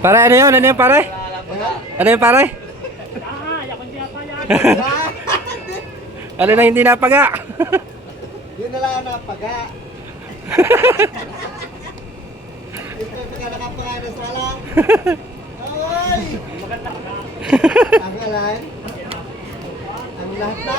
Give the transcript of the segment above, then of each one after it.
Pare, ano yun? Ano yun, pare? Ano yun, pare? Ano na hindi napaga? Yun na lang ang napaga. Ito ka nakapaga na sala. Ay! Ang alan. Ang lahat na.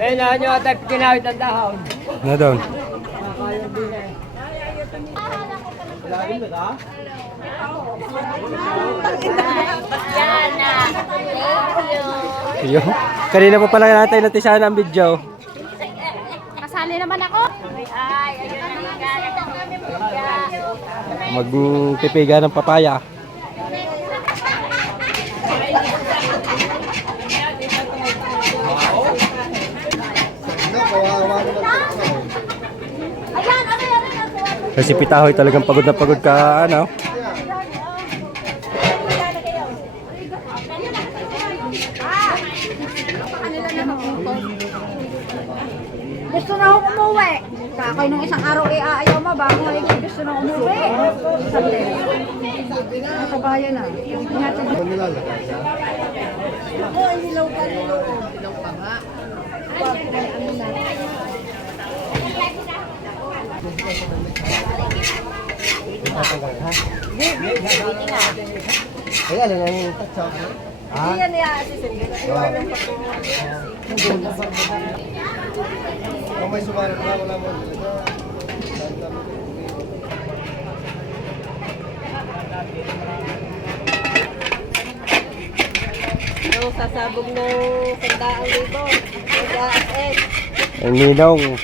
Eh, na nyo at kinawit ang dahon. Ano doon? Lalim na ka? Diana, thank you. Yo. Kanina pa pala natin natin ang video. Kasali naman ako. Ay, ayun na nga. Magpipiga ng papaya. Ano, kawawa naman ito. Ayan, Kasi Pitahoy talagang pagod na pagod ka, ano? gusto na akong umuwi. Kakoy nung isang araw ayaw mo, bago ngayon gusto na umuwi. Sabi. Nakabayan na. Ano nilalagay siya? Ako, hilaw pa niloob. Hilaw pa nga. Ayan, ano yung tatsa? Hindi yan niya asisin. Kung may sumarap na, wala mo. Sasabog ng 100,000. Ang ninong.